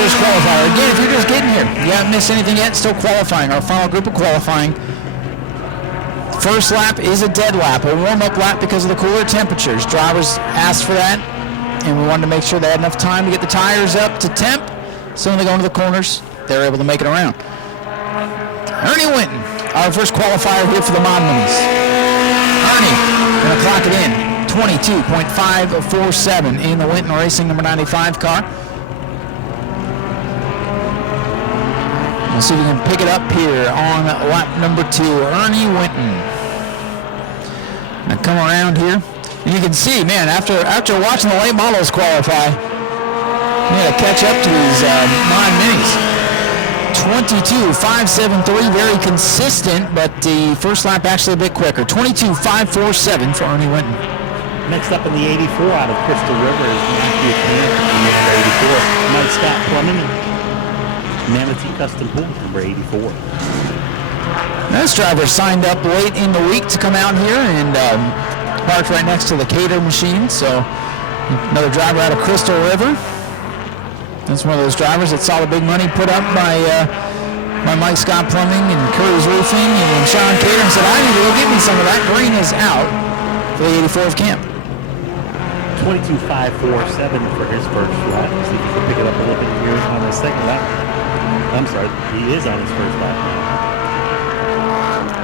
first qualifier. Again, if you're just getting here, you haven't missed anything yet, still qualifying. Our final group of qualifying. First lap is a dead lap, a warm-up lap because of the cooler temperatures. Drivers asked for that, and we wanted to make sure they had enough time to get the tires up to temp, so when they go into the corners, they're able to make it around. Ernie Winton, our first qualifier here for the Mod Minis. Ernie, gonna clock it in, 22.547 in the Winton Racing number 95 car. We'll see if we can pick it up here on lap number 2. Ernie Winton. Now come around here. And you can see, man, after watching the late models qualify, we got to catch up to these Mod Minis. 22.573, very consistent, but the first lap actually a bit quicker. 22.547 for Ernie Winton. Next up in the 84 out of Crystal River is Matthew Camp, number 84. Mike Scott Plumbing, Manatee Custom Pool, number 84. This driver signed up late in the week to come out here and parked right next to the cater machine. So another driver out of Crystal River. That's one of those drivers that saw the big money put up by Mike Scott Plumbing and Curry's Roofing and Sean Cater and said, I need to go get me some of that. Green is out for the 84 of Camp. 22.547 for his first lap. See if he can pick it up a little bit here on his second lap. I'm sorry, he is on his first lap now.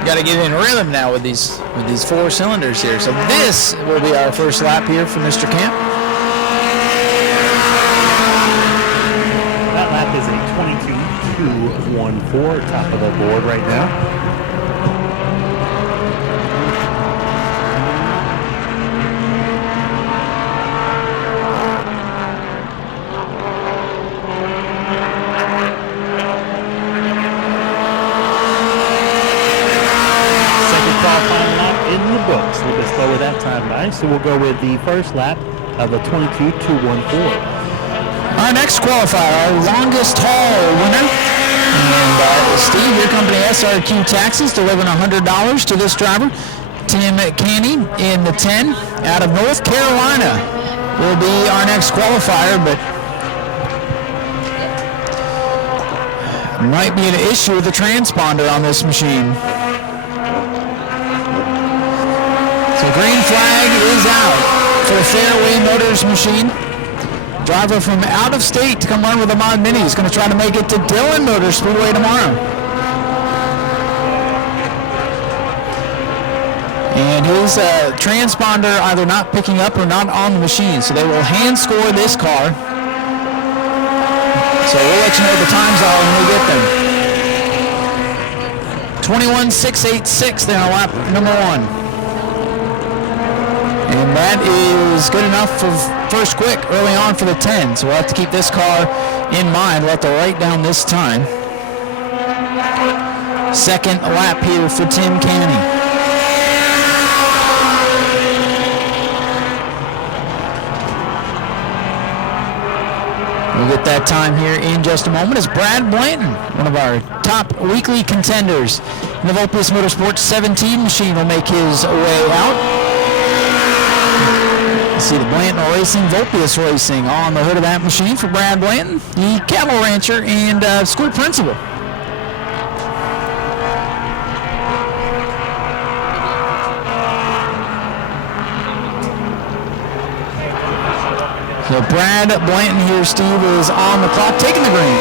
Got to get in rhythm now with these 4 cylinders here. So this will be our first lap here for Mr. Camp. That lap is a 22.214, top of the board right now. Books. A little bit slower that time by, so we'll go with the first lap of the 22.214. Our next qualifier, our longest haul winner, and Steve, your company SRQ Taxis, delivering $100 to this driver. Tim Canny in the 10 out of North Carolina will be our next qualifier, but might be an issue with the transponder on this machine. So green flag is out for the Fairway Motors machine. Driver from out of state to come run with the Mod Mini is going to try to make it to Dillon Motor Speedway tomorrow. And his transponder either not picking up or not on the machine, so they will hand score this car. So we'll let you know what the times are when we get them. 21.686 there on lap number 1. And that is good enough for first quick early on for the 10. So we'll have to keep this car in mind. We'll have to write down this time. Second lap here for Tim Canny. We'll get that time here in just a moment as Brad Blanton, one of our top weekly contenders in the Vulpius Motorsports 17 machine, will make his way out. See the Blanton Racing, Vulpius Racing on the hood of that machine for Brad Blanton, the cattle rancher and school principal. So Brad Blanton here, Steve, is on the clock, taking the green.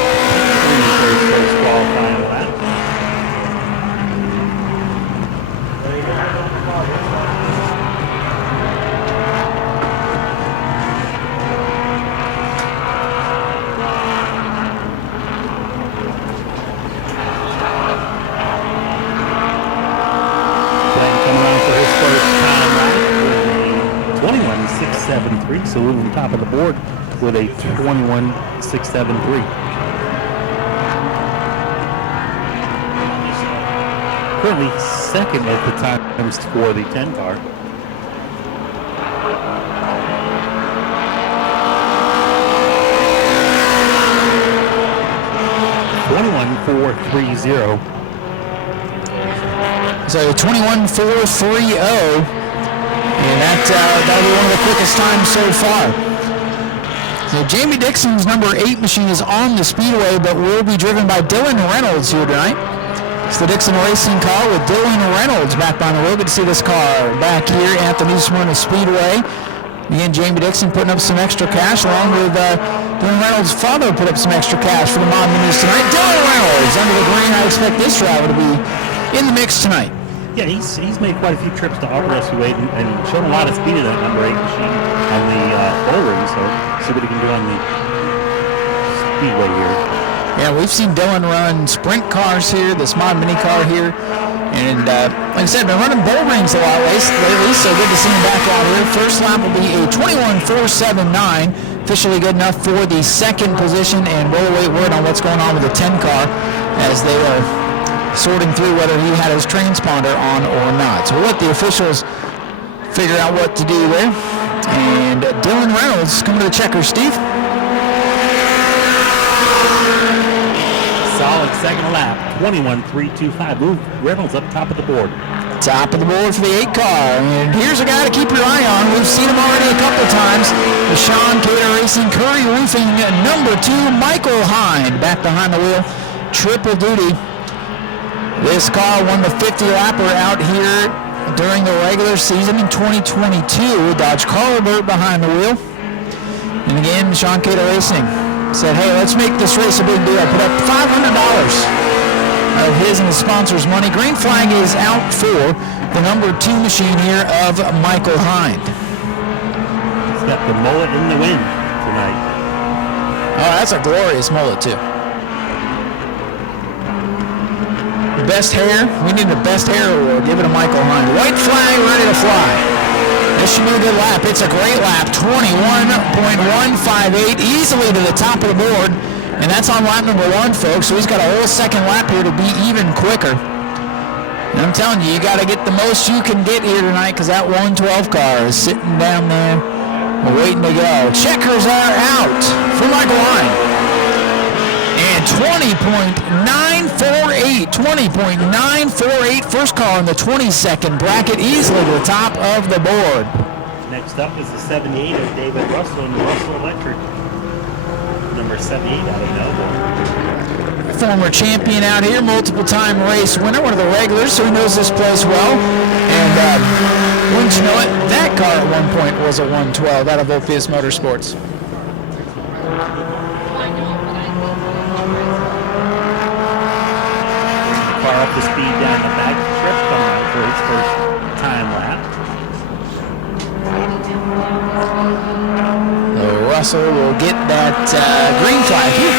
So we're on top of the board with a 21.673. Currently second at the times for the 10 car. .21.430. So 21.430. And that'll be one of the quickest times so far. So Jamie Dixon's number 8 machine is on the speedway, but will be driven by Dylan Reynolds here tonight. It's the Dixon Racing car with Dylan Reynolds back behind the wheel. Good to see this car back here at the new Smyrna Speedway. Again, Jamie Dixon putting up some extra cash, along with Dylan Reynolds' father put up some extra cash for the Mod Minis tonight. Dylan Reynolds under the green. I expect this driver to be in the mix tonight. Yeah, he's made quite a few trips to Auto Rescue 8 and shown a lot of speed in that number 8 machine on the bull ring, so see what he can do on the speedway here. Yeah, we've seen Dylan run sprint cars here, this Mod Mini car here, and like I said, been running bull rings a lot lately, so good to see him back out here. First lap will be a 21.479, officially good enough for the second position, and we'll await word on what's going on with the 10 car as they are sorting through whether he had his transponder on or not. So we'll let the officials figure out what to do there. And Dylan Reynolds coming to the checker, Steve. Solid second lap, 21.325. Move Reynolds up top of the board. Top of the board for the 8 car. And here's a guy to keep your eye on. We've seen him already a couple times. The Sean Cater Racing Curry Roofing number 2, Michael Hind, back behind the wheel. Triple duty. This car won the 50-lapper out here during the regular season in 2022. Dodge Carlbert behind the wheel. And again, Sean Cater Racing said, hey, let's make this race a big deal. Put up $500 of his and his sponsors' money. Green flag is out for the number 2 machine here of Michael Hind. He's got the mullet in the wind tonight. Oh, that's a glorious mullet, too. Best hair, we need the best hair award. Give it to Michael Hind. White flag, ready to fly. This should be a good lap. It's a great lap. 21.158, easily to the top of the board. And that's on lap number 1, folks. So he's got a whole second lap here to be even quicker. And I'm telling you, you got to get the most you can get here tonight, because that 112 car is sitting down there waiting to go. Checkers are out for Michael Hind. And 20.948, first car in the 22nd bracket, easily to the top of the board. Next up is the 78 of David Russell and the Russell Electric. Number 78 out of Melbourne. Former champion out here, multiple-time race winner, one of the regulars, so he knows this place well. And wouldn't you know it, that car at one point was a 112 out of Ophius Motorsports. Up the speed down the back stretch, coming out for his first time lap. Russell will get that green flag here.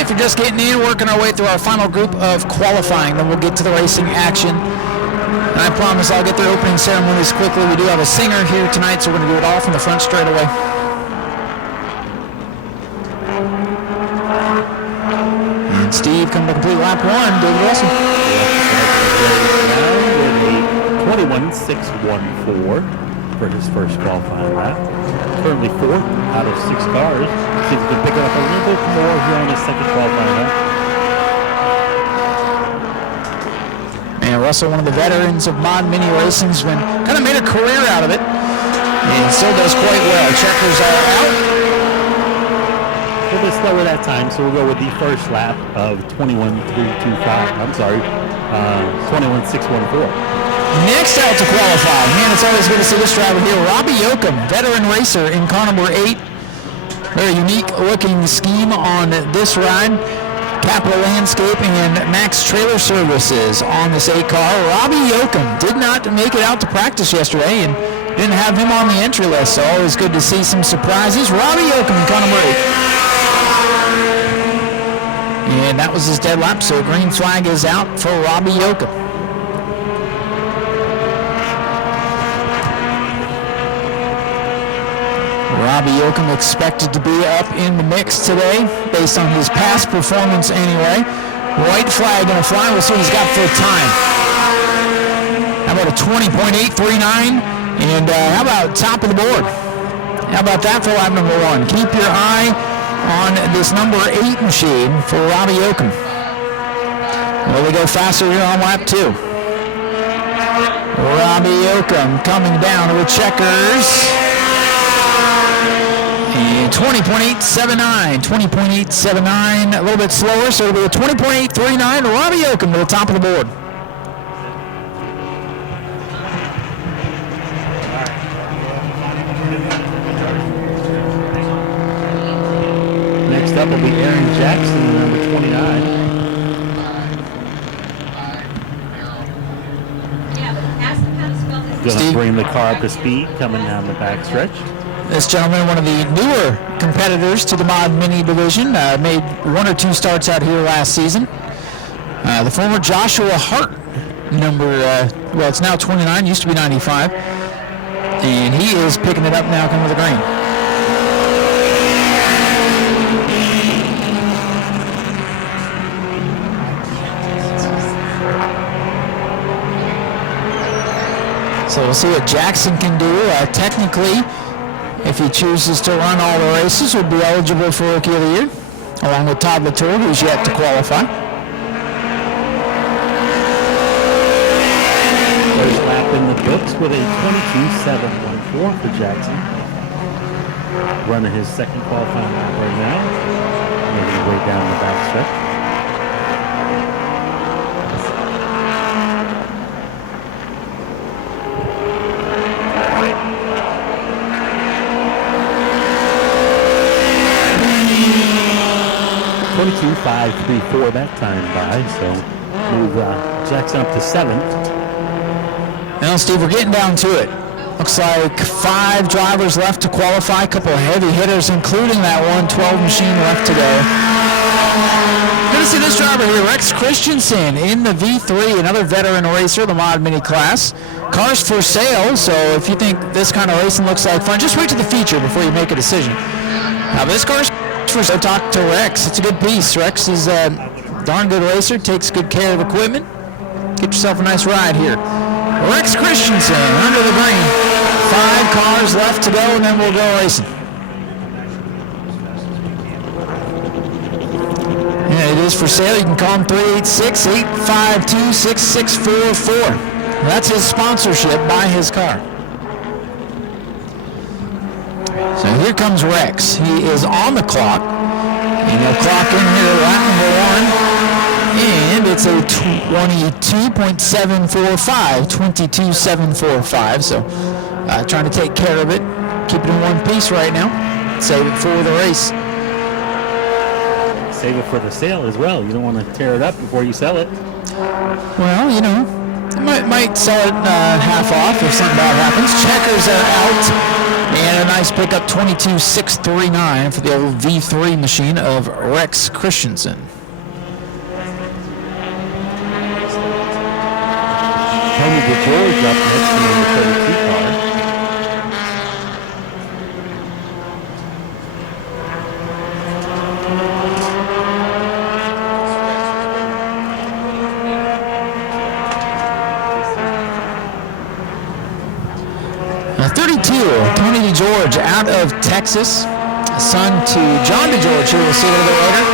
If you're just getting in, working our way through our final group of qualifying, then we'll get to the racing action. And I promise I'll get through opening ceremonies quickly. We do have a singer here tonight, so we're going to do it all from the front straight away. Steve coming to complete lap 1, David Russell. With a 21.614 for his first qualifying lap. Currently 4th out of 6 cars. See if he can pick it up a little bit more here on his second qualifying lap. And Russell, one of the veterans of Mod Mini Racing, has been kind of made a career out of it. And still does quite well. Checkers are out. A little bit slower that time, so we'll go with the first lap of 21.325. I'm sorry, 21.614. Next out to qualify. Man, it's always good to see this driver here. Robbie Yoakum, veteran racer in car number 8. Very unique looking scheme on this ride. Capital Landscaping and Max Trailer Services on this 8 car. Robbie Yoakum did not make it out to practice yesterday and didn't have him on the entry list, so always good to see some surprises. Robbie Yoakum in car number 8. And that was his dead lap, so green flag is out for Robbie Yoakum. Robbie Yoakum expected to be up in the mix today, based on his past performance anyway. White flag going to fly. We'll see what he's got for a time. How about a 20.839? And how about top of the board? How about that for lap number 1? Keep your eye on this number 8 machine for Robbie Yoakum. Will they go faster here on lap 2? Robbie Yoakum coming down with checkers. 20.879, 20.879, a little bit slower, so it'll be a 20.839. Robbie Oakham to the top of the board. Next up will be Aaron Jackson, number 29. Going to bring the car up to speed coming down the backstretch. This gentleman, one of the newer competitors to the Mod Mini division, made 1 or 2 starts out here last season. The former Joshua Hart, number, well, it's now 29, used to be 95. And he is picking it up now coming to the green. So we'll see what Jackson can do. Technically, if he chooses to run all the races, would be eligible for Rookie of the Year, along with Todd Latour, who's yet to qualify. First lap in the books with a 22.714 for Jackson. Running his second qualifying lap right now. Making his way down the backstretch. .22.534 that time by, so move Jackson up to 7th. Now, Steve, we're getting down to it. Looks like 5 drivers left to qualify, a couple of heavy hitters, including that 112 machine left to go. Good to see this driver here, Rex Christensen, in the V3, another veteran racer, the Mod Mini class. Car's for sale, so if you think this kind of racing looks like fun, just wait to the feature before you make a decision. Now, this car's for sale. Talk to Rex. It's a good piece. Rex is a darn good racer, takes good care of equipment. Get yourself a nice ride here. Rex Christensen under the green. 5 cars left to go, and then we'll go racing. Yeah, it is for sale. You can call him 386-852-6644. That's his sponsorship by his car. So here comes Rex. He is on the clock. And he'll clock in here lap number 1. And it's a 22.745. 22.745. So trying to take care of it. Keep it in one piece right now. Save it for the race. Save it for the sale as well. You don't want to tear it up before you sell it. Well, you know, might sell it half off if something bad happens. Checkers are out. And a nice pickup, 22.639 for the old V3 machine of Rex Christensen. Tony DeGeorge up next to number 32 car. Now 32, Tony DeGeorge out of Texas, son to John DeGeorge, who we'll see a little bit later.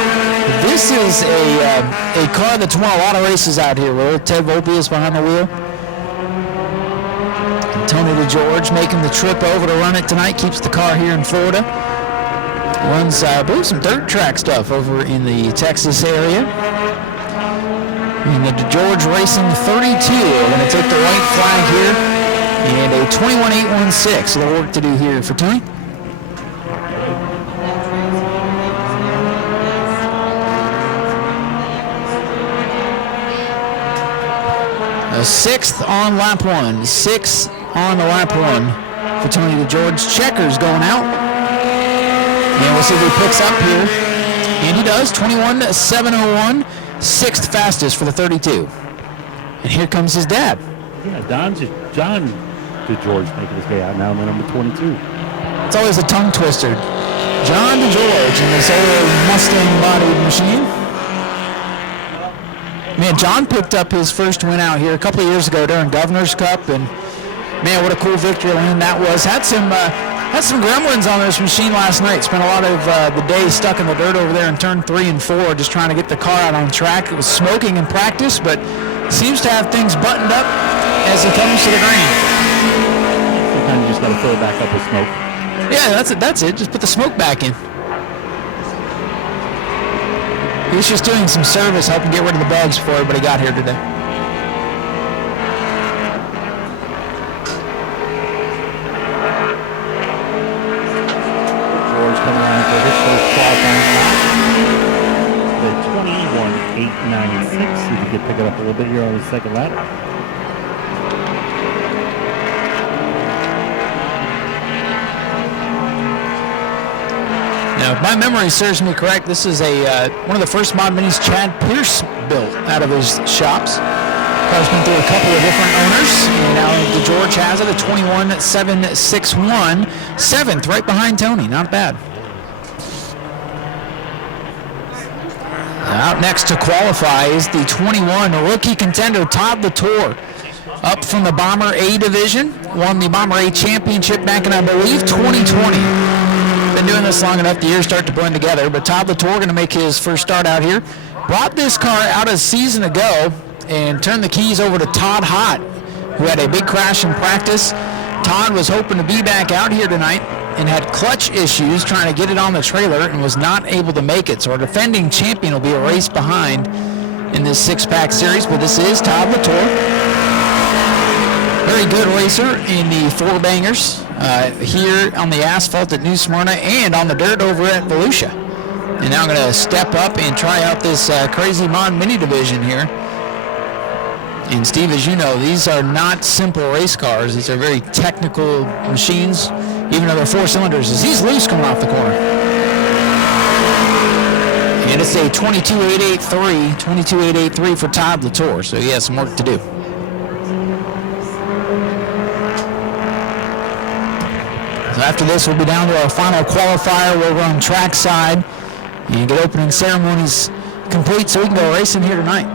This is a car that's won a lot of races out here. Where Ted Volpe is behind the wheel. And Tony DeGeorge making the trip over to run it tonight. Keeps the car here in Florida. Runs, I believe, some dirt track stuff over in the Texas area. And the DeGeorge Racing 32 are going to take the white flag here. And a 21.816. A little work to do here for Tony. A 6th on lap 1. 6 on the lap 1 for Tony DeGeorge. Checkers going out. And we'll see if he picks up here. And he does. 21.701. 6th fastest for the 32. And here comes his dad. Yeah, John DeGeorge making his way out now in the number 22. It's always a tongue twister. John DeGeorge in this old Mustang-bodied machine. Man, John picked up his first win out here a couple of years ago during Governor's Cup, and man, what a cool victory lane that was. Had some gremlins on this machine last night. Spent a lot of the day stuck in the dirt over there in turn 3 and 4, just trying to get the car out on track. It was smoking in practice, but seems to have things buttoned up as he comes to the green. Sometimes you just got to fill it back up with smoke. Yeah, that's it. Just put the smoke back in. He was just doing some service, helping get rid of the bugs before everybody got here today. George coming around for his first qualifying lap. The 21.896. See if he can pick it up a little bit here on his second lap. Now, if my memory serves me correct, this is one of the first mod minis Chad Pierce built out of his shops. Car's been through a couple of different owners, and now the George has it, a 21.761, 7th, right behind Tony. Not bad. Out next to qualify is the 21 rookie contender Todd Latour, up from the Bomber A division, won the Bomber A championship back in, I believe, 2020. Been doing this long enough, the years start to blend together, but Todd Latour going to make his first start out here. Brought this car out a season ago and turned the keys over to Todd Hott, who had a big crash in practice. Todd was hoping to be back out here tonight and had clutch issues trying to get it on the trailer and was not able to make it. So our defending champion will be a race behind in this six-pack series, but this is Todd Latour. Very good racer in the four bangers here on the asphalt at New Smyrna and on the dirt over at Volusia. And now I'm going to step up and try out this crazy mod mini division here. And Steve, as you know, these are not simple race cars. These are very technical machines, even though they're four cylinders. As he's loose coming off the corner. And it's a 22.883 for Todd Latour, so he has some work to do. So after this, we'll be down to our final qualifier. We'll run trackside and get opening ceremonies complete so we can go racing here tonight.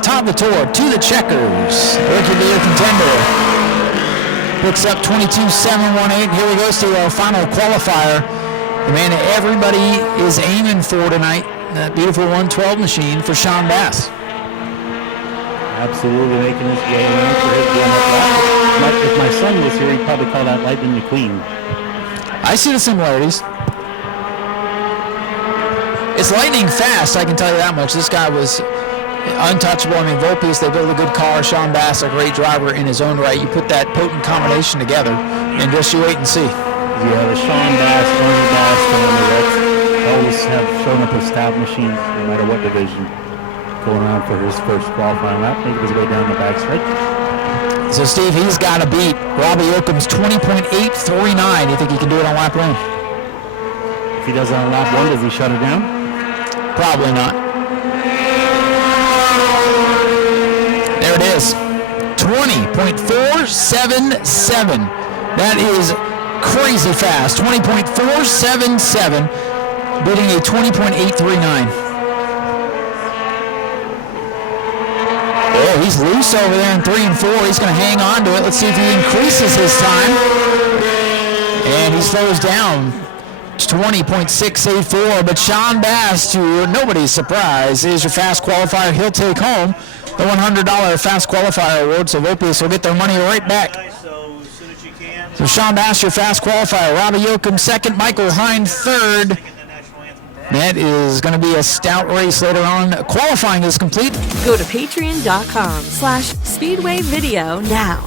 Todd Latour to the checkers. Rookie of the year contender. Picks up 22.718. Here we go to our final qualifier. The man that everybody is aiming for tonight. That beautiful 112 machine for Sean Bass. Absolutely making his way around for his warm-up lap. If my son was here, he'd probably call that Lightning McQueen. I see the similarities. It's lightning fast, I can tell you that much. This guy was untouchable. I mean, Volpius, they build a good car. Sean Bass, a great driver in his own right. You put that potent combination together, and just you wait and see. Yeah, the Sean Bass, Ernie Bass, they always have shown up with stout machines, no matter what division. Going around for his first qualifying lap, making his way down the backstretch. So, Steve, he's got to beat Robbie Oakham's 20.839. You think he can do it on lap one? If he does it on lap one, does he shut it down? Probably not. There it is. 20.477. That is crazy fast. 20.477, beating a 20.839. Oh, he's loose over there in 3 and 4. He's going to hang on to it. Let's see if he increases his time. And he slows down to 20.684. But Sean Bass, to nobody's surprise, is your fast qualifier. He'll take home the $100 fast qualifier award. So Vopius will get their money right back. So Sean Bass, your fast qualifier. Robbie Yoakum second. Michael Hine third. That is going to be a stout race later on. Qualifying is complete. Go to patreon.com/Speedway Video now.